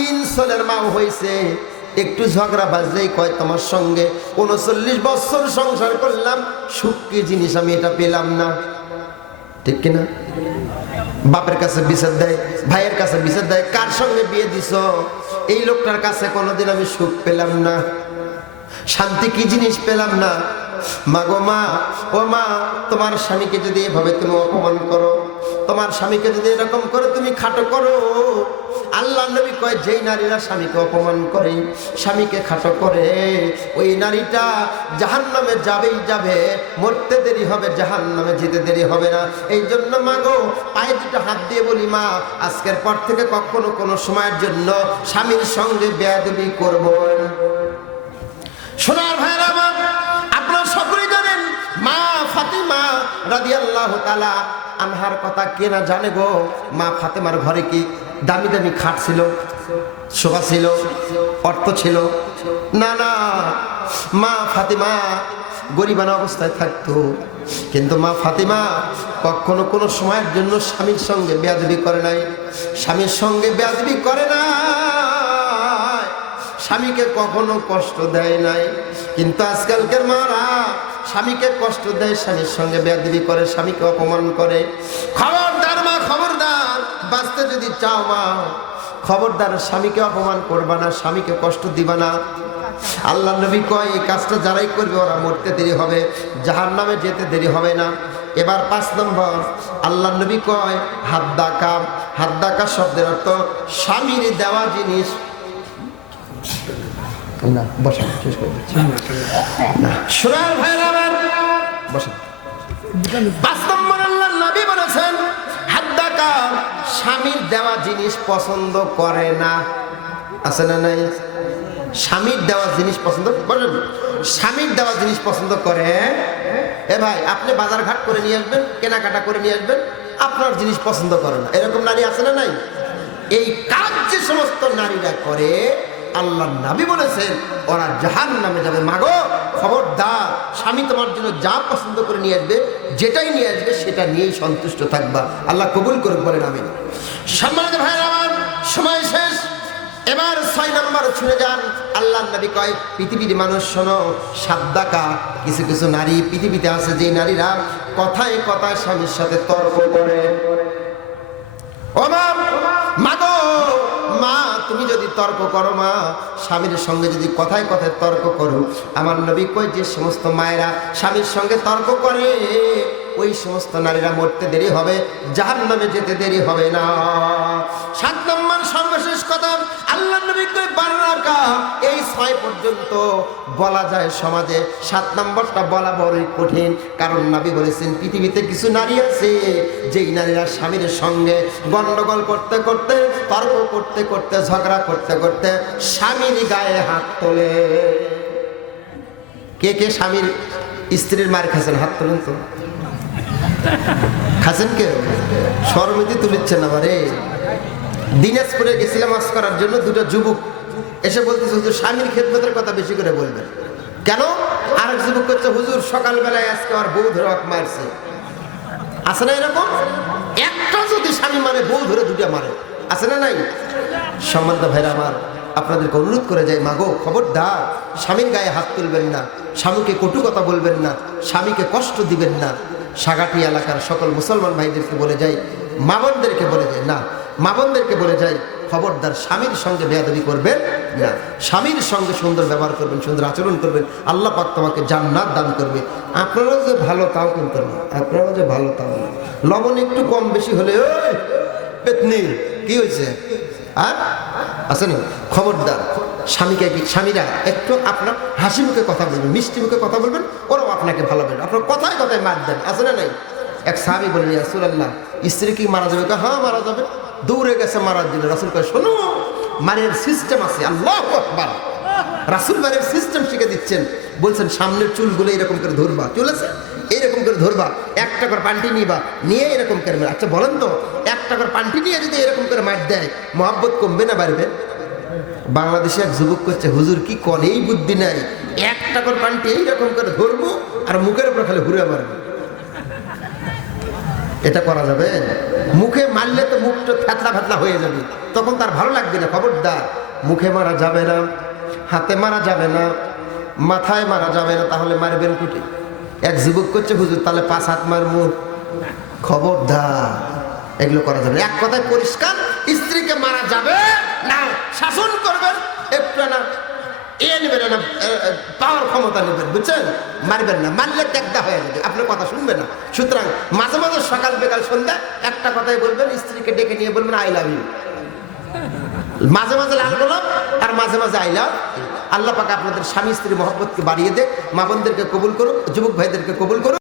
তিন ছেলের মা হয়েছে। একটু ঝগড়া বাজলেই কয়, তোমার সঙ্গে উনচল্লিশ বছর সংসার করলাম, সুখ কি জিনিস আমি এটা পেলাম না। ঠিক কিনা বাপের কাছে বিচার দেয়, ভাইয়ের কাছে বিচার দেয়, কার সঙ্গে বিয়ে দিছ? এই লোকটার কাছে কোনোদিন আমি সুখ পেলাম না। শান্তি কি জিনিস পেলাম না? মা গো মা, ও মা, তোমার স্বামীকে যদি এভাবে তুমি অপমান করো তোমার স্বামীকে যদি এরকম করে তুমি খাটো করো, আল্লাহ নবী কয়, যেই নারীরা স্বামীকে অপমান করে, স্বামীকে খাটো করে, ওই নারীটা জাহান নামে যাবেই যাবে, মরতে দেরি হবে জাহান নামে যেতে দেরি হবে না এই জন্য মা গো, পায়ে দুটো হাত দিয়ে বলি, মা, আজকের পর থেকে কখনো কোনো সময়ের জন্য স্বামীর সঙ্গে বেয়াদবি করব। সোনার ভাইয়ের আমার আনহার কথা কে না জানে গো? মা ফাতেমার ঘরে কি দামি দামি খাট ছিল? শোভা ছিল? অর্থ ছিল? না না। মা ফাতেমা গরিবানা অবস্থায় থাকতো। কিন্তু মা ফাতিমা কখনো কোনো সময়ের জন্য স্বামীর সঙ্গে বেয়াদবি করে নাই। স্বামীর সঙ্গে বেয়াদবি করে না স্বামীকে কখনো কষ্ট দেয় নাই। কিন্তু আজকালকার মারা স্বামীকে কষ্ট দেয়, স্বামীর সঙ্গে বেয়াদবি করে, স্বামীকে অপমান করে। খবরদার মা, খবরদার, বাঁচতে যদি চাও মা, খবরদার স্বামীকে অপমান করবা না, স্বামীকে কষ্ট দিবা না। আল্লাহ নবী কয়, এই কাজটা যারাই করবে, ওরা মরতে দেরি হবে জাহার নামে যেতে দেরি হবে না। এবার পাঁচ নম্বর, আল্লাহ নবী কয়, হাত ডাকা। হাত ডাকা শব্দের অর্থ, স্বামীর দেওয়া জিনিস না বসেন শেষ করে দিচ্ছি। সোনার ভাইয়ের আমার বসেন। পাঁচ নম্বর আল্লাহ নবী বলেছেন হাদ্দাকা স্বামীর দেওয়া জিনিস পছন্দ করে না। আছে না নাই? স্বামীর দেওয়া জিনিস পছন্দ বলেন স্বামীর দেওয়া জিনিস পছন্দ করে এ ভাই আপনি বাজার ঘাট করে নিয়ে আসবেন কেনাকাটা করে নিয়ে আসবেন আপনার জিনিস পছন্দ করে না। এরকম নারী আছে না নাই? এই কাজ যে সমস্ত নারীরা করে আল্লাহ নাবি বলেছেন, ওরা জাহান নামে যাবে। মাগো, খবরদার, স্বামী তোমার জন্য যা পছন্দ করে নিয়ে আসবে, যেটাই নিয়ে আসবে, সেটা নিয়েই সন্তুষ্ট থাকবা। আল্লাহ কবুল করে বলেন আমি সম্মানিত ভাইয়ের আমার, সময় শেষ। এবার ছয় নম্বর ছুঁড়ে যান। আল্লাহ নবী কয়, পৃথিবীর মানুষ শোনো, সাদ্দাকা, কিছু কিছু নারী পৃথিবীতে আছে যে নারীরা কথায় কথায় স্বামীর সাথে তর্ক করে। তর্ক করো মা। স্বামীর সঙ্গে যদি কথায় কথায় তর্ক করো, আমার নবী কই যে সমস্ত মায়েরা স্বামীর সঙ্গে তর্ক করে। ওই সমস্ত নারীরা মরতে দেরি হবে জাহান নামে যেতে দেরি হবে না। সাত নম্বর সর্বশেষ কথা আল্লাহ এই ছয় পর্যন্ত বলা যায় সমাজে সাত নম্বরটা বলা বড়ই কঠিন, কারণ নবী বলেছেন, পৃথিবীতে কিছু নারী আছে, যেই নারীরা স্বামীর সঙ্গে গন্ডগোল করতে করতে, তর্ক করতে করতে, ঝগড়া করতে করতে স্বামীর গায়ে হাত তোলে। কে কে স্বামীর স্ত্রীর মার খাচ্ছেন হাত তোলেন তো। খাচ্ছেন কে সরমিতি তুলিচ্ছেন আবারে দিনাজপুরে গেছিলাম আজ করার জন্য দুটো যুবক। এসে বলতেছে, হুজুর, স্বামীর খেদমতের কথা বেশি করে বলবেন। কেন? আরেক যুবক করছে হুজুর, সকালবেলায় আজকে আমার বউ ধরে অক মারছে। আছে না এরকম? একটা যদি স্বামী মানে বউ ধরে দুটা মারে। আছে না নাই? সম্মানিত ভাইরা আমার, আপনাদেরকে অনুরোধ করে যায় মাগো, খবরদার, স্বামীর গায়ে হাত তুলবেন না, স্বামীকে কটু কথা বলবেন না, স্বামীকে কষ্ট দিবেন না। সাগাটি এলাকার সকল মুসলমান ভাইদেরকে বলে যাই মামনদেরকে বলে যায়, না, মামনদেরকে বলে যাই খবরদার স্বামীর সঙ্গে বেয়াদবি করবেন না। স্বামীর সঙ্গে সুন্দর ব্যবহার করবেন, সুন্দর আচরণ করবেন, আল্লাহ পাক তোমাকে জান্নাত দান করবে। আপনারাও যে ভালো তাও কিন্তু না, আপনারাও যে ভালো তাও না। লবণ একটু কম বেশি হলে, ওই, পেতনি, কি হয়েছে? আর আছে না? খবরদার, স্বামীকে স্বামীরা একটু আপনার হাসি মুখে কথা বলবেন, মিষ্টি মুখে কথা বলবেন ওরাও আপনাকে ভালো বলবেন আপনার কথায় কথায় মার দেন, আছে না নাই? এক স্বামী বলেন রাসুল আল্লাহ স্ত্রী কি মারা যাবে? হ্যাঁ মারা যাবে। দৌড়ে গেছে, মারার জন্য। রাসুল কয়, শোনো মারের সিস্টেম আছে, আল্লাহ আকবার। রাসুল মারের সিস্টেম শিখে দিচ্ছেন। বলছেন, সামনের চুলগুলো এরকম করে ধরবা। চুল আছে এইরকম করে ধরবা। একটা করে পান্টি নিবা, নিয়ে এরকম করে। আচ্ছা বলেন তো, একটা করে পান্টি নিয়ে যদি এরকম করে মার দেয়, মহাব্বত কমবে না বাড়বে? বাংলাদেশে এক যুবক করছে, হুজুর, কি কন এই বুদ্ধি নাই? একটা করে পান্টি এইরকম করে ধরবো আর মুখের উপর খালি ঘুরে মারবো। এটা করা যাবে? মুখে মারলে তো মুখটা ফ্যাতলা ফ্যাতলা হয়ে যাবে। তখন তার ভালো লাগবে না, খবরদার। মুখে মারা যাবে না, হাতে মারা যাবে না, মাথায় মারা যাবে না, তাহলে মারবেন কুটি। এক যুবক করছে, হুজুর, তাহলে পাঁচ হাত মার মুখ খবরদার, এগুলো করা যাবে এক কথায় পরিষ্কার, স্ত্রীকে মারা যাবে, না, শাসন করবেন, একটু না আপনার কথা না। সুতরাং মাঝে মাঝে সকাল বিকাল সন্ধ্যা একটা কথাই বলবেন, স্ত্রীকে ডেকে নিয়ে বলবেন আই মাঝে মাঝে আর মাঝে মাঝে আই লাভ আল্লাহ আপনাদের স্বামী স্ত্রী মহব্বতকে বাড়িয়ে দেখ মা বোনদেরকে কবুল করুক, যুবক ভাইদেরকে কবুল করুক।